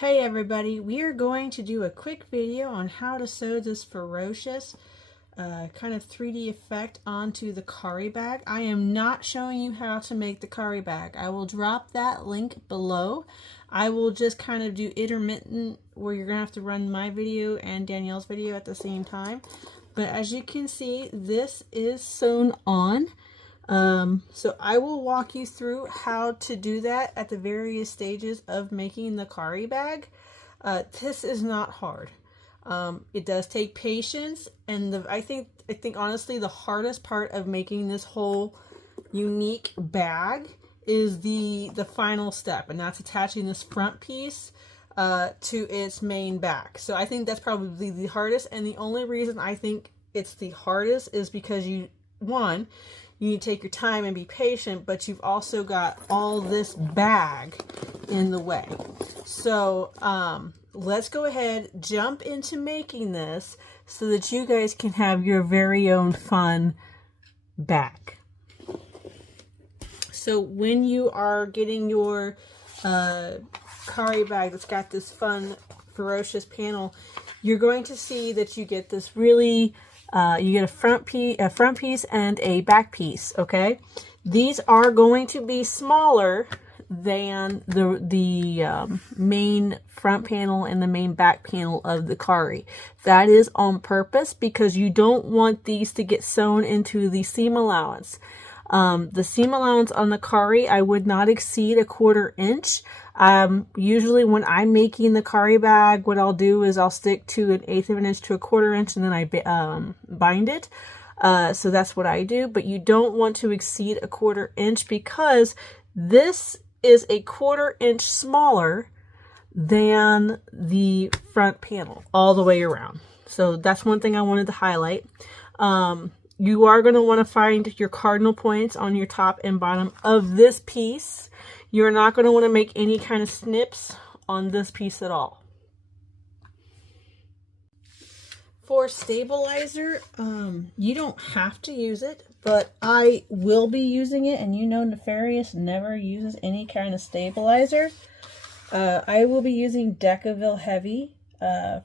Hey everybody, we are going to do a quick video on how to sew this ferocious kind of 3D effect onto the Kari bag. I am not showing you how to make the Kari bag. I will drop that link below. I will just kind of do intermittent where you're going to have to run my video and Danielle's video at the same time. But as you can see, this is sewn on. So I will walk you through how to do that at the various stages of making the Kari bag. This is not hard. It does take patience, and I think honestly the hardest part of making this whole unique bag is the final step, and that's attaching this front piece to its main back. So I think that's probably the hardest, and the only reason I think it's the hardest is because you need to take your time and be patient, but you've also got all this bag in the way. So let's go ahead, jump into making this so that you guys can have your very own fun bag. So when you are getting your Kari bag that's got this fun, ferocious panel, you're going to see that you get this really you get a front piece and a back piece. Okay, these are going to be smaller than the main front panel and the main back panel of the Kari. That is on purpose because you don't want these to get sewn into the seam allowance. The seam allowance on the Kari, I would not exceed 1/4 inch. Usually when I'm making the Kari bag, what I'll do is I'll stick to 1/8 of an inch to 1/4 inch, and then I bind it. So that's what I do, but you don't want to exceed 1/4 inch because this is 1/4 inch smaller than the front panel all the way around. So that's one thing I wanted to highlight. You are going to want to find your cardinal points on your top and bottom of this piece. You're not going to want to make any kind of snips on this piece at all. For stabilizer, you don't have to use it, but I will be using it, and you know Nefarious never uses any kind of stabilizer. I will be using Decorative Heavy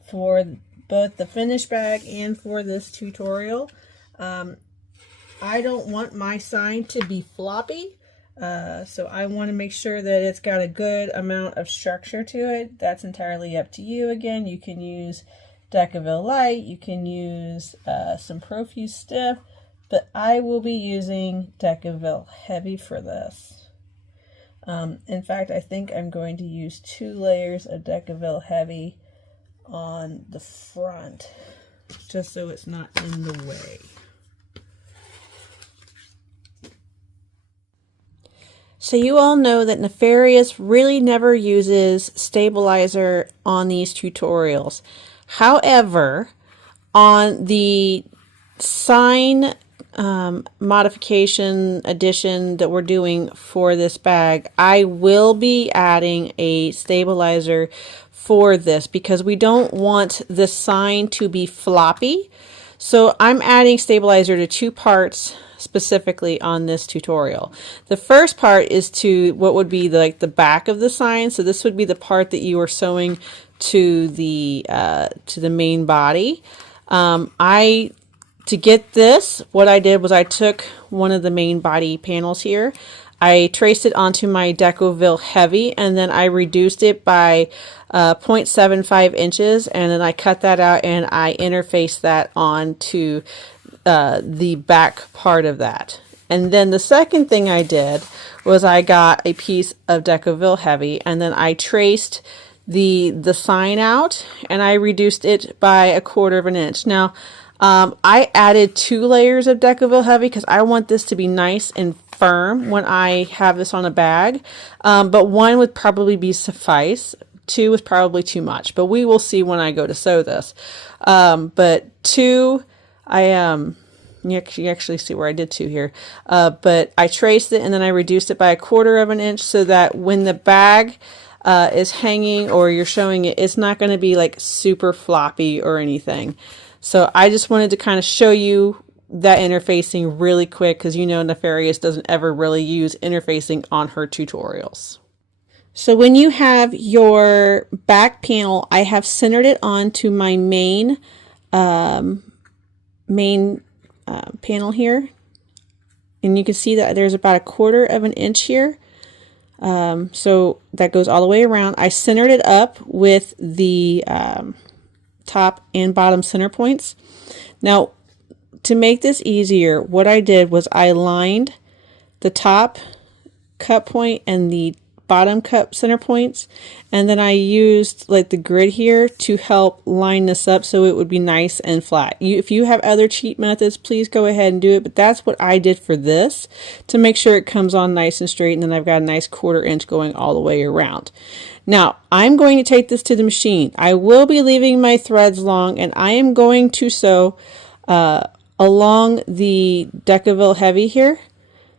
for both the finished bag and for this tutorial. I don't want my sign to be floppy, so I want to make sure that it's got a good amount of structure to it. That's entirely up to you. Again, you can use Decorative Light, you can use some Profuse Stiff, but I will be using Decorative Heavy for this. In fact, I think I'm going to use 2 layers of Decorative Heavy on the front, just so it's not in the way. So you all know that Nefarious really never uses stabilizer on these tutorials. However, on the sign modification edition that we're doing for this bag, I will be adding a stabilizer for this because we don't want the sign to be floppy. So I'm adding stabilizer to 2 parts specifically on this tutorial. The first part is to what would be like the back of the sign. So this would be the part that you are sewing to the main body. To get this, what I did was I took one of the main body panels here. I traced it onto my Decorative Heavy, and then I reduced it by 0.75 inches, and then I cut that out and I interfaced that onto the back part of that. And then the second thing I did was I got a piece of Decorative Heavy, and then I traced the sign out and I reduced it by 1/4 of an inch. Now I added 2 layers of Decorative Heavy because I want this to be nice and firm when I have this on a bag, but 1 would probably be suffice. 2 is probably too much, but we will see when I go to sew this. But 2, you actually see where I did 2 here, but I traced it and then I reduced it by 1/4 of an inch so that when the bag is hanging or you're showing it, it's not going to be like super floppy or anything. So I just wanted to kind of show you that interfacing really quick because you know Nefarious doesn't ever really use interfacing on her tutorials. So when you have your back panel, I have centered it onto my main panel here. And you can see that there's about 1/4 of an inch here. So that goes all the way around. I centered it up with the top and bottom center points. Now, to make this easier, what I did was I lined the top cut point and the bottom cut center points, and then I used like the grid here to help line this up so it would be nice and flat. If you have other cheat methods, please go ahead and do it, but that's what I did for this to make sure it comes on nice and straight, and then I've got a nice 1/4 inch going all the way around. Now I'm going to take this to the machine. I will be leaving my threads long, and I am going to sew along the Decorative heavy here,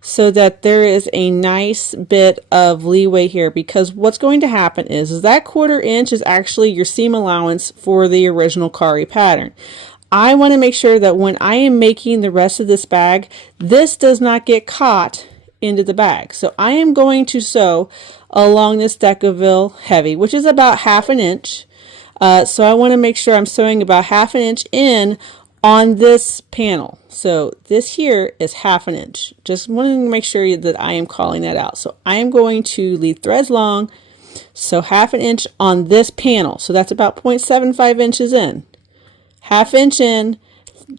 so that there is a nice bit of leeway here, because what's going to happen is that 1/4 inch is actually your seam allowance for the original Kari pattern. I want to make sure that when I am making the rest of this bag, this does not get caught into the bag. So I am going to sew along this Decorative heavy, which is about 1/2 inch. So I want to make sure I'm sewing about 1/2 inch in on this panel. So this here is 1/2 inch. Just wanting to make sure that I am calling that out. So I am going to leave threads long, so 1/2 inch on this panel. So that's about 0.75 inches in. 1/2 inch in,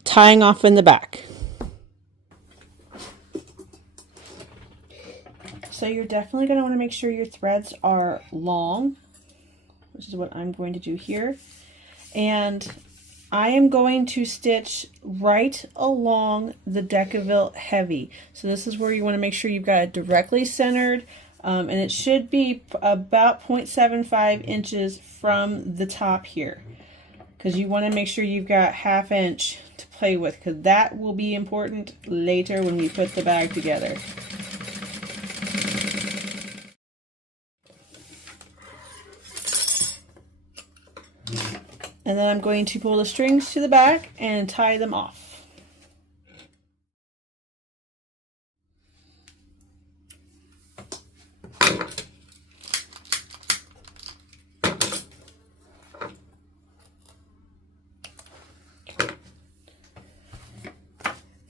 tying off in the back. So you're definitely going to want to make sure your threads are long, which is what I'm going to do here. And I am going to stitch right along the Decorative heavy. So this is where you want to make sure you've got it directly centered, and it should be about 0.75 inches from the top here, because you want to make sure you've got 1/2 inch to play with, because that will be important later when we put the bag together. And then I'm going to pull the strings to the back and tie them off.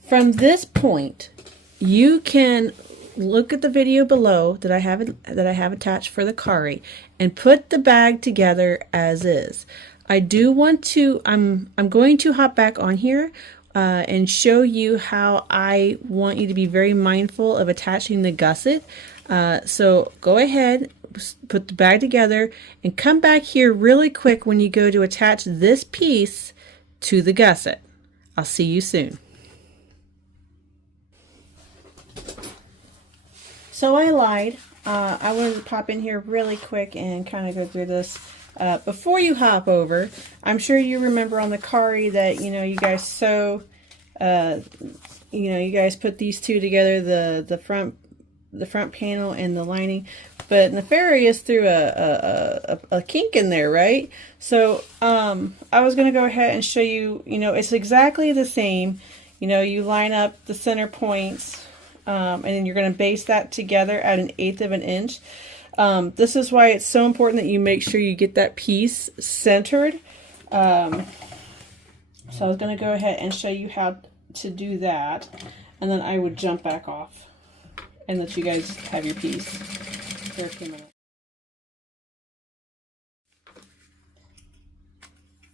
From this point, you can look at the video below that I have attached for the Kari and put the bag together as is. I do want to, I'm going to hop back on here and show you how I want you to be very mindful of attaching the gusset. So go ahead, put the bag together, and come back here really quick when you go to attach this piece to the gusset. I'll see you soon. So I lied. I wanted to pop in here really quick and kind of go through this. Before you hop over, I'm sure you remember on the Kari that, you guys sew, you guys put these two together, the front panel and the lining, but Nefarious threw a kink in there, right? So I was going to go ahead and show you, it's exactly the same. You line up the center points, and then you're going to base that together at 1/8 of an inch. This is why it's so important that you make sure you get that piece centered. So I was going to go ahead and show you how to do that, and then I would jump back off and let you guys have your piece for a few minutes.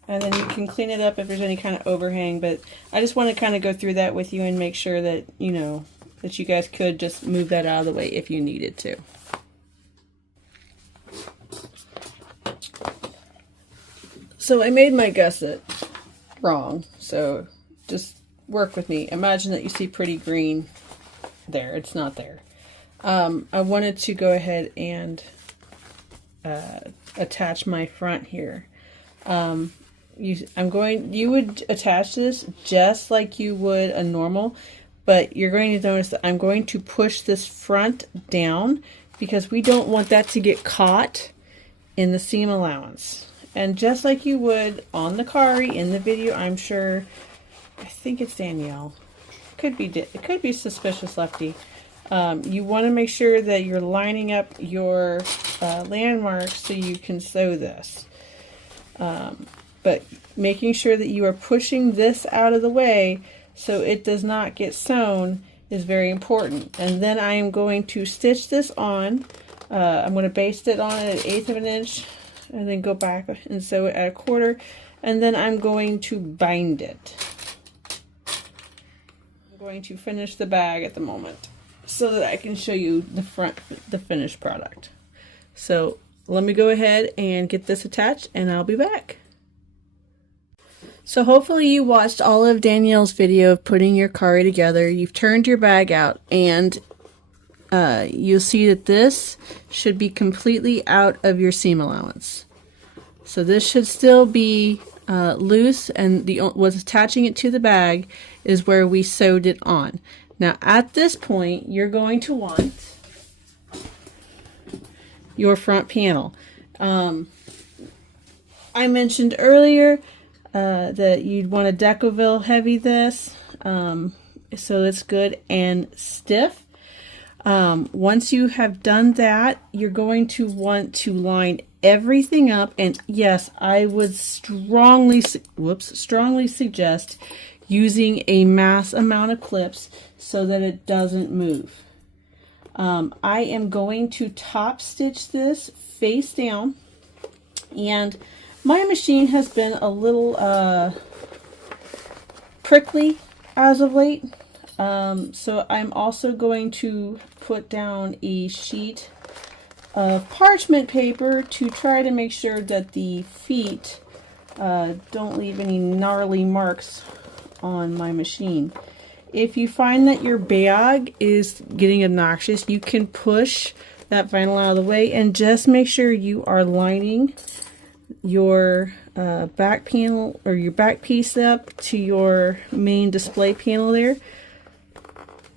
And then you can clean it up if there's any kind of overhang, but I just want to kind of go through that with you and make sure that, that you guys could just move that out of the way if you needed to. So I made my gusset wrong, so just work with me. Imagine that you see pretty green there. It's not there. I wanted to go ahead and attach my front here. You would attach this just like you would a normal, but you're going to notice that I'm going to push this front down because we don't want that to get caught in the seam allowance. And just like you would on the Kari in the video, I'm sure, I think it's Danielle. It could be Suspicious Lefty. You want to make sure that you're lining up your landmarks so you can sew this. But making sure that you are pushing this out of the way so it does not get sewn is very important. And then I am going to stitch this on. I'm going to baste it on at 1/8 of an inch and then go back and sew it at 1/4. And then I'm going to bind it. I'm going to finish the bag at the moment so that I can show you the finished product. So let me go ahead and get this attached and I'll be back. So hopefully you watched all of Danielle's video of putting your Kari together. You've turned your bag out and you'll see that this should be completely out of your seam allowance. So this should still be loose, and what's attaching it to the bag is where we sewed it on. Now at this point you're going to want your front panel. I mentioned earlier that you'd want to Decorative heavy this so it's good and stiff. Once you have done that, you're going to want to line everything up, and yes, I would strongly suggest using a mass amount of clips so that it doesn't move. I am going to top stitch this face down, and my machine has been a little prickly as of late, so I'm also going to put down a sheet of parchment paper to try to make sure that the feet don't leave any gnarly marks on my machine. If you find that your bag is getting obnoxious, you can push that vinyl out of the way and just make sure you are lining your back panel or your back piece up to your main display panel there.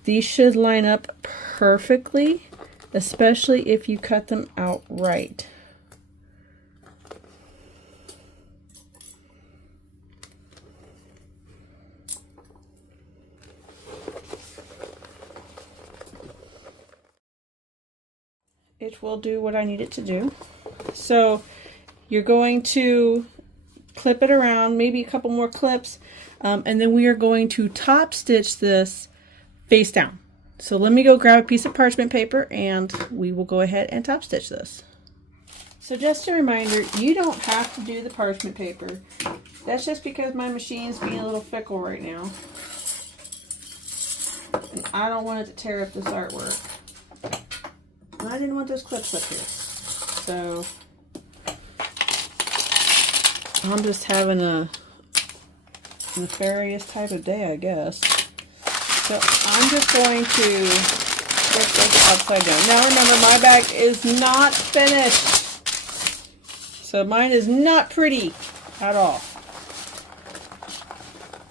These should line up perfectly, especially if you cut them out right. It will do what I need it to do. So you're going to clip it around, maybe a couple more clips, and then we are going to top stitch this face down. So let me go grab a piece of parchment paper and we will go ahead and top stitch this. So just a reminder, you don't have to do the parchment paper. That's just because my machine's being a little fickle right now. And I don't want it to tear up this artwork. And I didn't want those clips up here. So I'm just having a nefarious type of day, I guess. So I'm just going to flip this upside down. Now remember, my bag is not finished. So mine is not pretty at all.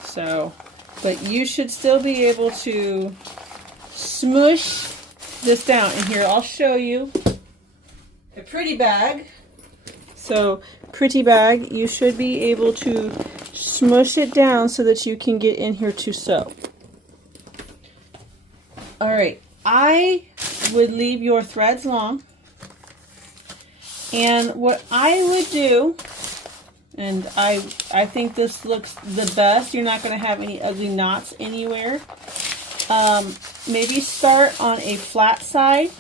So, but you should still be able to smush this down. And here, I'll show you a pretty bag. So, pretty bag, you should be able to smush it down so that you can get in here to sew. Alright, I would leave your threads long, and what I would do, and I think this looks the best, you're not going to have any ugly knots anywhere, maybe start on a flat side,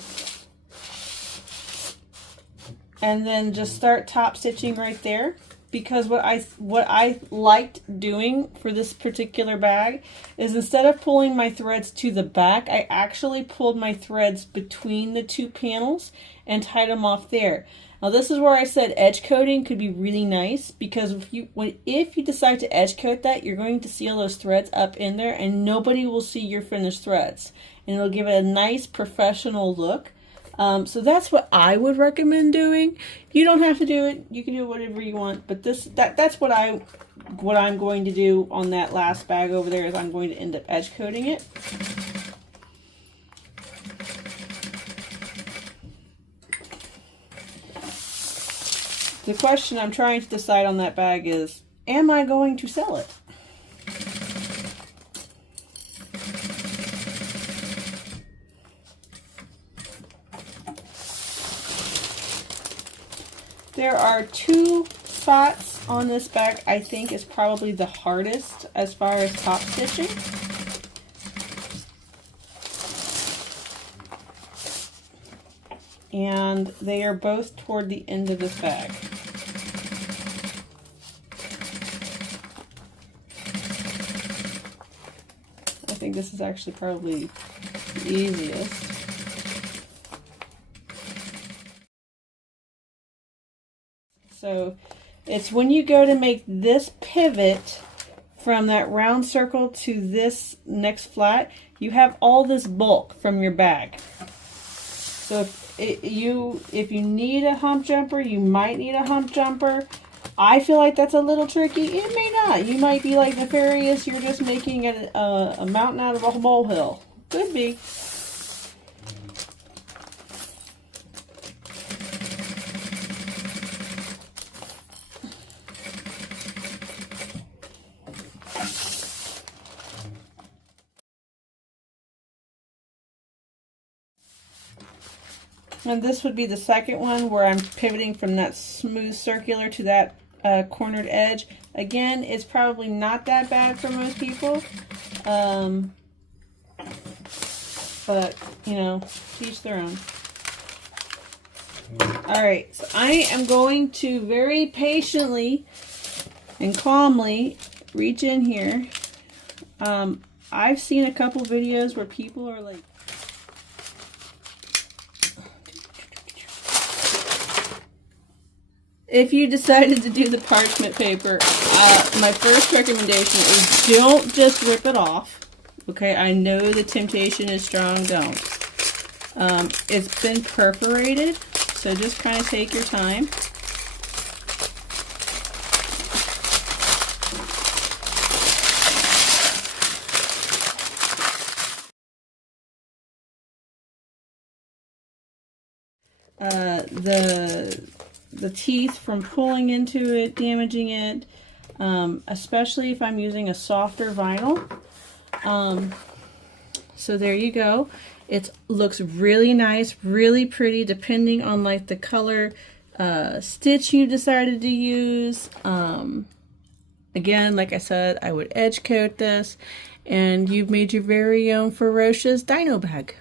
and then just start top stitching right there. Because what I liked doing for this particular bag is instead of pulling my threads to the back, I actually pulled my threads between the two panels and tied them off there. Now this is where I said edge coating could be really nice, because if you decide to edge coat that, you're going to see all those threads up in there and nobody will see your finished threads. And it'll give it a nice professional look. So that's what I would recommend doing. You don't have to do it. You can do whatever you want. But that's what I'm going to do on that last bag over there, is I'm going to end up edge coating it. The question I'm trying to decide on that bag is, am I going to sell it? There are two spots on this bag I think is probably the hardest as far as top stitching. And they are both toward the end of this bag. I think this is actually probably the easiest. So it's when you go to make this pivot from that round circle to this next flat, you have all this bulk from your bag. So if you need a hump jumper, you might need a hump jumper. I feel like that's a little tricky. It may not. You might be like Nefarious, you're just making a mountain out of a molehill. Could be. And this would be the second one where I'm pivoting from that smooth circular to that cornered edge. Again, it's probably not that bad for most people. But, you know, teach their own. Alright, so I am going to very patiently and calmly reach in here. I've seen a couple videos where people are like, if you decided to do the parchment paper, my first recommendation is don't just rip it off. Okay, I know the temptation is strong, don't. It's been perforated, so just kind of take your time. The teeth from pulling into it, damaging it, especially if I'm using a softer vinyl. So there you go. It looks really nice, really pretty, depending on like the color stitch you decided to use. Again, like I said, I would edge coat this, and you've made your very own Ferocious Dino bag.